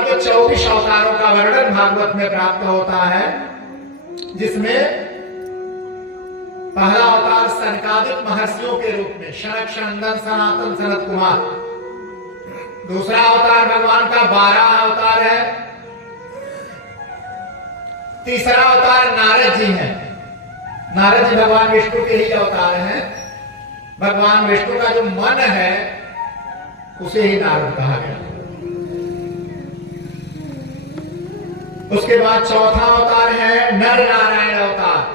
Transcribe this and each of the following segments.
भगवान के 24 अवतारों का वर्णन भागवत में प्राप्त होता है, जिसमें पहला अवतार सनकादिक महर्षियों के रूप में शनक, सनंदन, सनातन, सनत कुमार। दूसरा अवतार भगवान का 12वां अवतार है। तीसरा अवतार नारद जी हैं। नारद जी भगवान विष्णु के ही अवतार हैं। भगवान विष्णु का जो मन है उसे ही नारद कहा गया। उसके बाद चौथा अवतार है नर नारायण अवतार,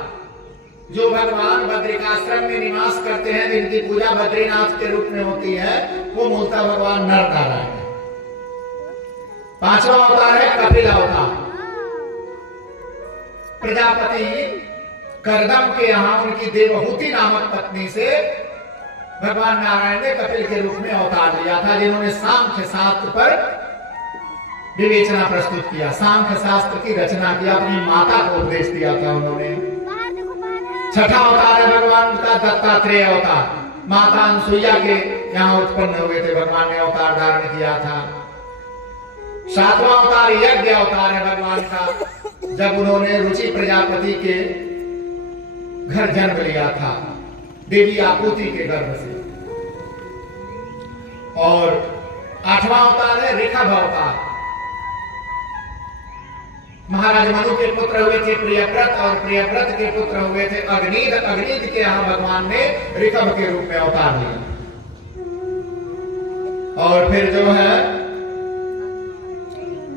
जो भगवान बद्रिकाश्रम में निवास करते हैं, जिनकी पूजा बद्रीनाथ के रूप में होती है, वो मूलतः भगवान नर नारायण है। पांचवा अवतार है कपिल अवतार। प्रजापति करदम के यहां उनकी देवहूति नामक पत्नी से भगवान नारायण ने कपिल के रूप में अवतार लिया था, जिन्होंने सांख्य शास्त्र पर विवेचना प्रस्तुत किया, सांख्य शास्त्र की रचना की, अपनी माता को उपदेश दिया था उन्होंने। छठा अवतार है भगवान का दत्तात्रेय अवतार। माता अनसुईया के यहाँ उत्पन्न हुए थे, भगवान ने अवतार धारण किया था। सातवां अवतार यज्ञ अवतार है भगवान का, जब उन्होंने रुचि प्रजापति के घर जन्म लिया था, देवी आपूति के गर्भ से। और आठवां अवतार है ऋषभ अवतार। महाराज मनु के पुत्र हुए थे प्रियव्रत, और प्रियव्रत के पुत्र हुए थे अग्निद। अग्निद के यहां भगवान ने ऋषभ के रूप में अवतार लिया। और फिर जो है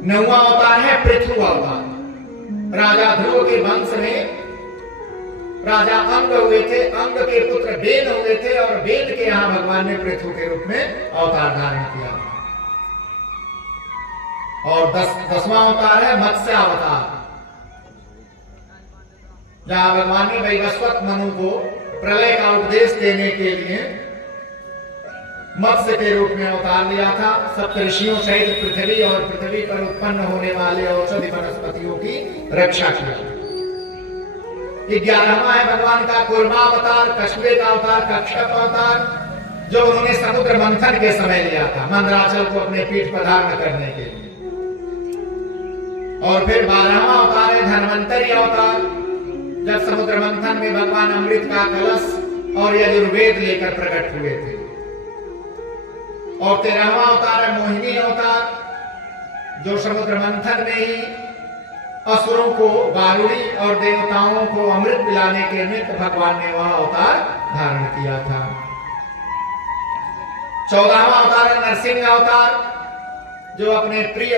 9वां अवतार है पृथु अवतार। राजा ध्रुव के वंश में राजा अंग हुए थे, अंग के पुत्र बेन हुए थे, और बेन के यहां भगवान ने पृथु के रूप में अवतार धारण किया। और 10वां अवतार है मत्स्य अवतार, जहां भगवान ने वैवस्वत मनु को प्रलय का उपदेश देने के लिए मत्स्य के रूप में अवतार लिया था। सप्तऋषियों सहित पृथ्वी और पृथ्वी पर उत्पन्न होने वाले औषधि वनस्पतियों की रक्षा किया। 11वां है भगवान का कूर्मा अवतार, कछुए का अवतार, कक्षप अवतार, जो उन्होंने समुद्र मंथन के समय लिया था, मंदराचल को अपने पीठ पर धारण करने के लिए। और फिर 12वां अवतार है धन्वंतरी अवतार, जब समुद्र मंथन में भगवान अमृत का कलश और यजुर्वेद लेकर प्रकट हुए थे। और 13वां अवतार है मोहिनी अवतार, जो समुद्र मंथन में ही असुरों को वारुणी और देवताओं को अमृत पिलाने के निमित्त भगवान ने वह अवतार धारण किया था। 14वां अवतार है नरसिंह अवतार, जो अपने प्रिय